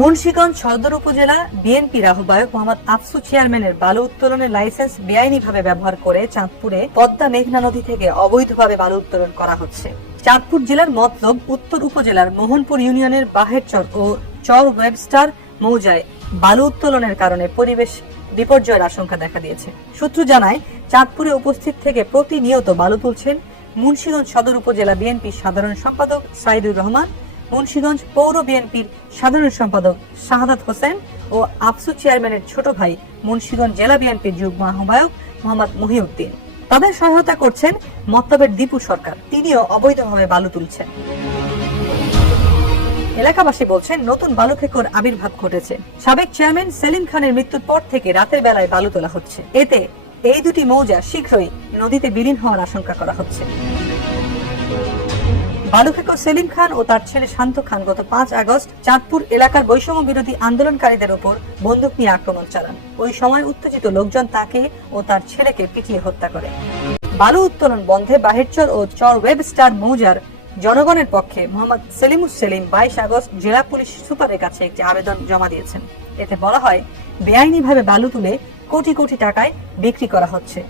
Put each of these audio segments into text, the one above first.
মুন্সিগঞ্জ সদর উপজেলা বিএনপির আহ্বায়ক মোহাম্মদ আফসু চেয়ারম্যানের বালু উত্তোলনের লাইসেন্স বেআইনিভাবে ব্যবহার করে চাঁদপুরে পদ্মা মেঘনা নদী থেকে অবৈধভাবে বালু উত্তোলন করা হচ্ছে। চাঁদপুর জেলার মতলব উত্তর উপজেলার মোহনপুর ইউনিয়নের বাহেরচর ও চর ওয়েবস্টার মৌজায় বালু উত্তোলনের কারণে পরিবেশ বিপর্যয়ের আশঙ্কা দেখা দিয়েছে। সূত্র জানায়, চাঁদপুরে উপস্থিত থেকে প্রতিনিয়ত বালু তুলছেন মুন্সিগঞ্জ সদর উপজেলা বিএনপির সাধারণ সম্পাদক সাইদুর রহমান মুন্সিগঞ্জ পৌর বিএনপির সাধারণ সম্পাদক শাহাদাত হোসেন ও আফসু চেয়ারম্যানের ছোট ভাই মুন্সিগঞ্জ জেলা বিএনপির যুগ্ম আহ্বায়ক মোহাম্মদ মহিউদ্দিন। তাদের সহায়তা করছেন মত্তবের দীপু সরকার। তিনিও অবৈধভাবে বালু তুলছেন। এলাকাবাসী বলছেন, নতুন বালু ফেকর আবির্ভাব ঘটেছে। সাবেক চেয়ারম্যান সেলিম খানের মৃত্যুর পর থেকে রাতের বেলায় বালু তোলা হচ্ছে। এতে এই দুটি মৌজা শীঘ্রই নদীতে বিলীন হওয়ার আশঙ্কা করা হচ্ছে। বালুফেকর সেলিম খান ও তার ছেলে শান্ত খান গত পাঁচ আগস্ট চাঁদপুর এলাকার বৈষম্য বিরোধী আন্দোলনকারীদের উপর বন্দুক নিয়ে আক্রমণ চালান। ওই সময় উত্তেজিত লোকজন তাকে ও তার ছেলেকে পিটিয়ে হত্যা করে। বালু উত্তোলন বন্ধে বাহিরচর ও চর ওয়েব স্টার মৌজার জনগণের পক্ষে মোহাম্মদ সেলিমুস সেলিম বাইশ আগস্ট জেলা পুলিশ সুপারের কাছে একটি আবেদন জমা দিয়েছেন। এতে বলা হয়, বেআইনিভাবে বালু তুলে কোটি কোটি টাকায় বিক্রি করা হচ্ছে।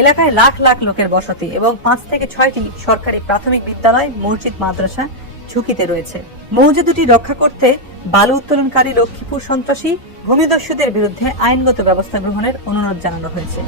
এলাকায় লাখ লাখ লোকের বসতি এবং পাঁচ থেকে ছয়টি সরকারি প্রাথমিক বিদ্যালয়, মসজিদ, মাদ্রাসা ঝুঁকিতে রয়েছে। মৌজা দুটি রক্ষা করতে বালু উত্তোলনকারী লক্ষ্মীপুর সন্ত্রাসী ভূমিদস্যুদের বিরুদ্ধে আইনগত ব্যবস্থা গ্রহণের অনুরোধ জানানো হয়েছে।